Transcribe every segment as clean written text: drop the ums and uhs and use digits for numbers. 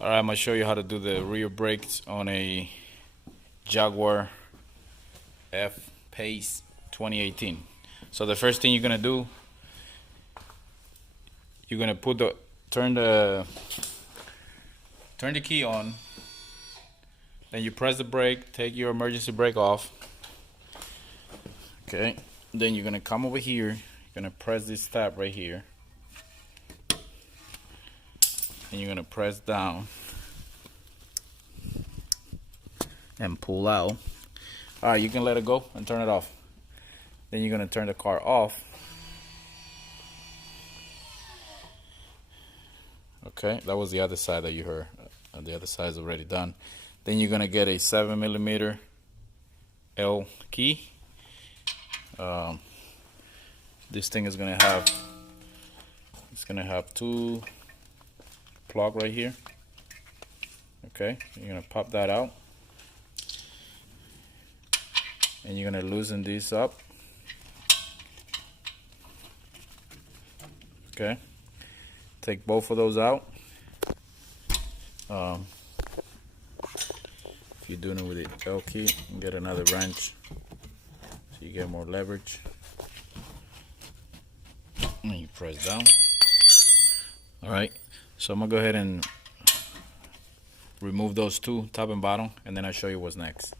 Alright, I'm gonna show you how to do the rear brakes on a Jaguar F-PACE 2018. So the first thing you're gonna do, you're gonna turn the key on, then you press the brake, take your emergency brake off. Okay, then you're gonna come over here, you're gonna press this tab right here, and you're gonna press down and pull out. Alright, you can let it go and turn it off. Then you're gonna turn the car off. Okay, that was the other side that you heard. The other side is already done. Then you're gonna get a 7mm L key. This thing is gonna have two plug right here. Okay, you're gonna pop that out, and you're gonna loosen these up. Okay, take both of those out. If you're doing it with the L key, you can get another wrench so you get more leverage. And you press down. Alright, so I'm gonna go ahead and remove those two, top and bottom, and then I'll show you what's next.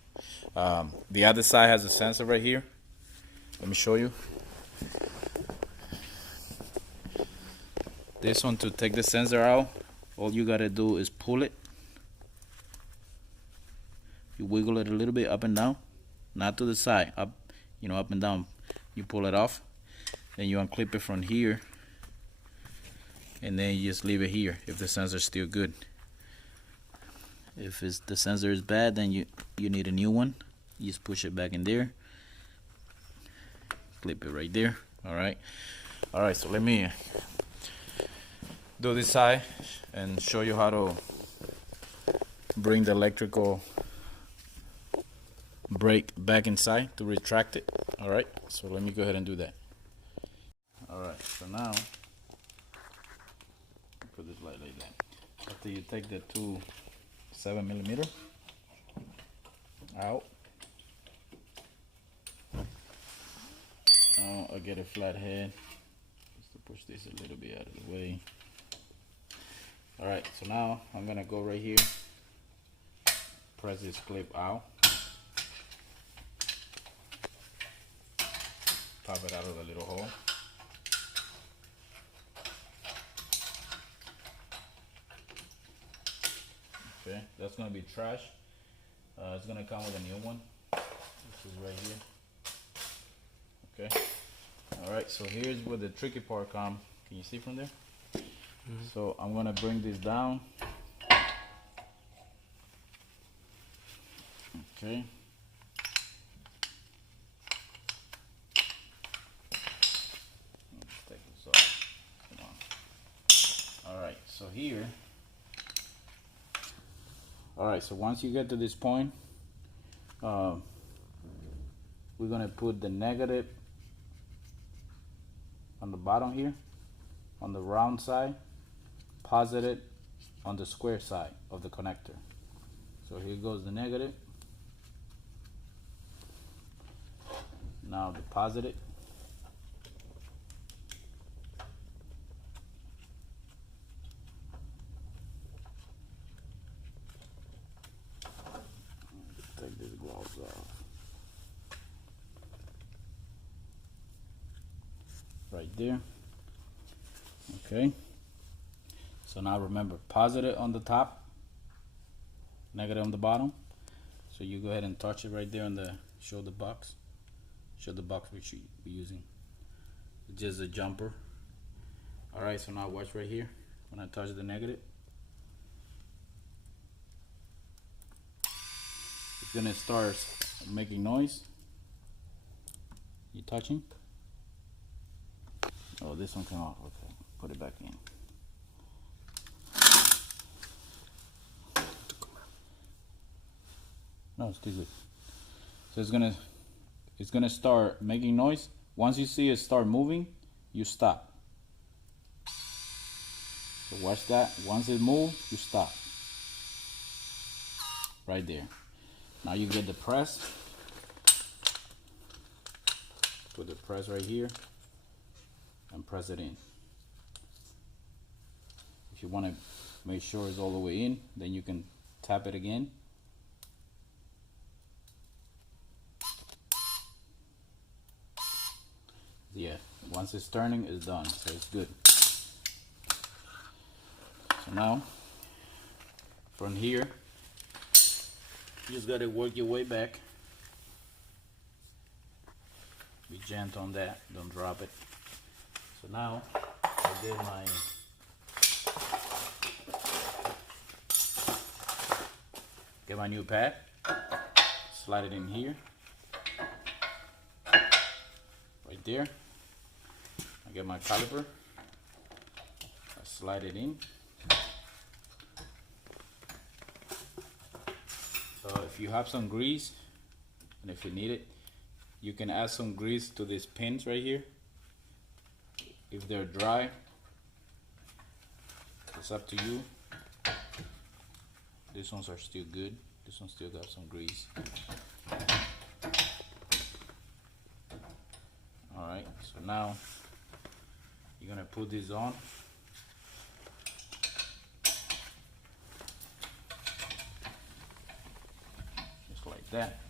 The other side has a sensor right here. Let me show you. This one, to take the sensor out, all you gotta do is pull it. You wiggle it a little bit up and down, not to the side, up, up and down. You pull it off, then you unclip it from here, and then you just leave it here if the sensor's still good. If the sensor is bad, then you need a new one. You just push it back in there, clip it right there. Alright, so let me do this side and show you how to bring the electrical brake back inside to retract it. Alright, so let me go ahead and do that. Alright, so now put this light like that. After you take the two 7mm out, I'll get a flat head just to push this a little bit out of the way. Alright, so now I'm gonna go right here, press this clip out, pop it out of the little hole. Okay, that's gonna be trash. It's gonna come with a new one. This is right here. Okay. Alright, so here's where the tricky part comes. Can you see from there? So I'm gonna bring this down. Okay. Let's take this off. Come on. Alright, so here. Alright, so once you get to this point, we're gonna put the negative on the bottom here, on the round side, positive on the square side of the connector. So here goes the negative. Now the positive. Take this gloves off. Right there. Okay. So now remember, positive on the top, negative on the bottom. So you go ahead and touch it right there on the shoulder box. Shoulder box which we're using. It's just a jumper. Alright, so now watch right here. When I touch the negative, it's gonna start making noise. You touching? Oh, this one came off. Okay, put it back in. No, it's too good. So it's gonna start making noise. Once you see it start moving, you stop. So watch that. Once it moves, you stop. right there. Now you get the press. Put the press right here and press it in. If you want to make sure it's all the way in, then you can tap it again. Yeah, once it's turning, it's done, so it's good. So now, from here, you just gotta work your way back. Be gentle on that, don't drop it. So now, I get my new pad, slide it in here, right there. I get my caliper, I slide it in. So if you have some grease, and if you need it, you can add some grease to these pins right here. If they're dry, it's up to you. These ones are still good. This one still got some grease. Alright, so now you're gonna put this on. Just like that.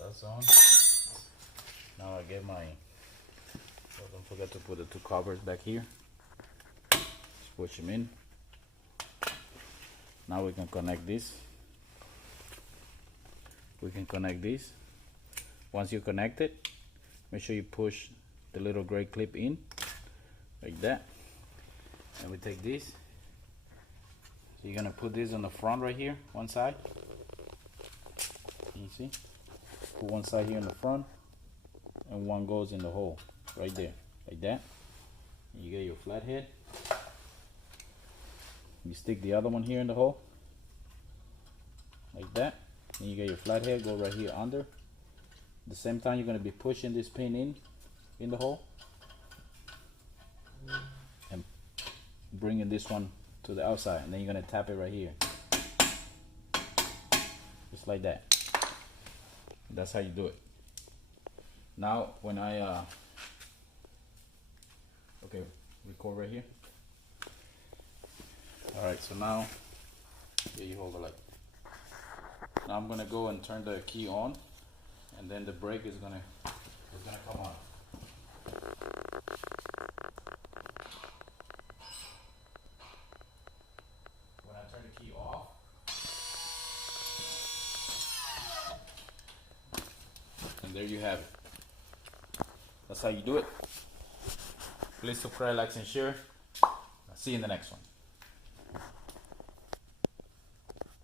That's on. Now I get my, so don't forget to put the two covers back here. Just push them in. Now we can connect this. We can connect this. Once you connect it, make sure you push the little gray clip in, like that. And we take this. So you're gonna put this on the front right here, one side. Can you see? Put one side here in the front, and one goes in the hole, right there, like that. And you get your flathead. You stick the other one here in the hole, like that. Then you get your flathead, go right here under. At the same time, you're gonna be pushing this pin in the hole, and bringing this one to the outside, and then you're gonna tap it right here, just like that. That's how you do it. Now, when I okay, record right here. All right, so now, yeah, you hold the light. Now I'm gonna go and turn the key on, and then the brake is gonna come on. When I turn the key off, and there you have it. That's how you do it. Please subscribe, like, and share. I'll see you in the next one.